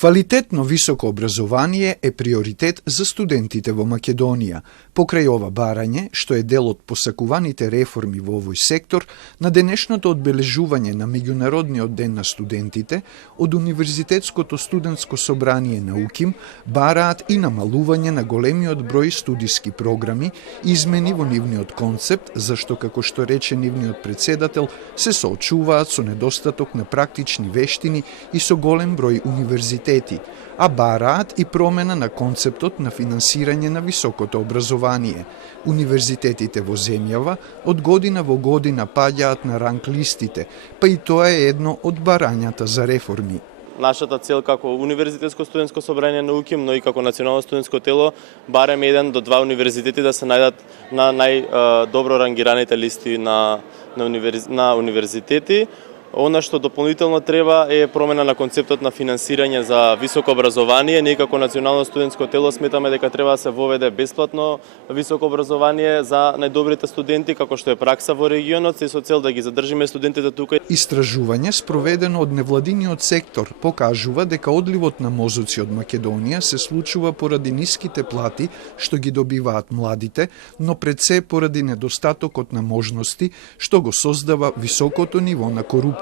Квалитетно високо образование е приоритет за студентите во Македонија. Покрај ова барање, што е дел од посакуваните реформи во овој сектор, на денешното одбележување на Меѓународниот ден на студентите, од Универзитетското студентско собрание на УКИМ бараат и намалување на големиот број студиски програми, измени во нивниот концепт, зашто, како што рече нивниот председател, се соочуваат со недостаток на практични вештини и со голем број универзитети, а бараат и промена на концептот на финансирање на високото образование. Универзитетите во земјава од година во година паѓаат на ранг листите, па и тоа е едно од барањата за реформи. Нашата цел како Универзитетско студентско собрание на УКИМ, но и како национално студентско тело, барем 1 до 2 универзитети да се најдат на најдобро рангираните листи на универзитети. Она што дополнително треба е промена на концептот на финансирање за високо образование. Ние како национално студентско тело сметаме дека треба да се воведе бесплатно високо образование за најдобрите студенти, како што е пракса во регионот, се со цел да ги задржиме студентите тука. Истражување спроведено од невладиниот сектор покажува дека одливот на мозоци од Македонија се случува поради ниските плати што ги добиваат младите, но пред се поради недостатокот на можности што го создава високото ниво на корупција.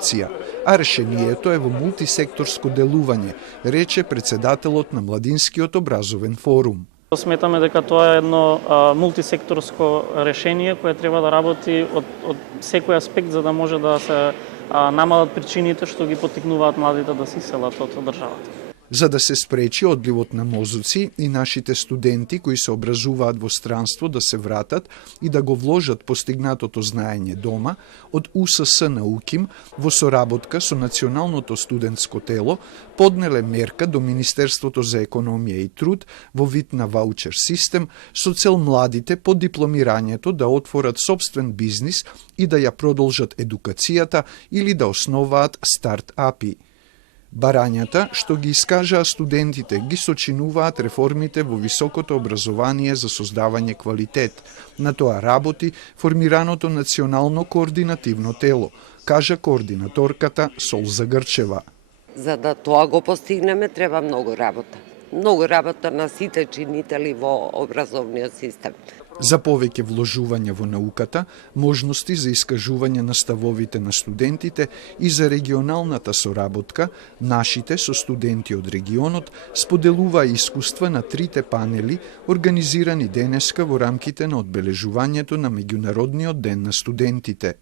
А решението е во мултисекторско делување, рече председателот на Младинскиот образовен форум. Сметаме дека тоа е едно мултисекторско решение кое треба да работи од секој аспект за да може да се намалат причините што ги поттикнуваат младите да се иселат од државата. За да се спречи одливот на мозоци и нашите студенти кои се образуваат во странство да се вратат и да го вложат постигнатото знаење дома, од УСС на УКИМ во соработка со Националното студентско тело поднеле мерка до Министерството за економија и труд во вид на ваучер систем со цел младите по дипломирањето да отворат собствен бизнис и да ја продолжат едукацијата или да основаат старт-апи. Барањата што ги искажаа студентите ги сочинуваат реформите во високото образование за создавање квалитет. На тоа работи формираното национално координативно тело, кажа координаторката Солза Грчева. За да тоа го постигнеме треба многу работа. Многу работа на сите чинители во образовниот систем. За повеќе вложување во науката, можности за искажување на ставовите на студентите и за регионалната соработка, нашите со студенти од регионот споделуваа искуства на трите панели организирани денеска во рамките на одбележувањето на Меѓународниот ден на студентите.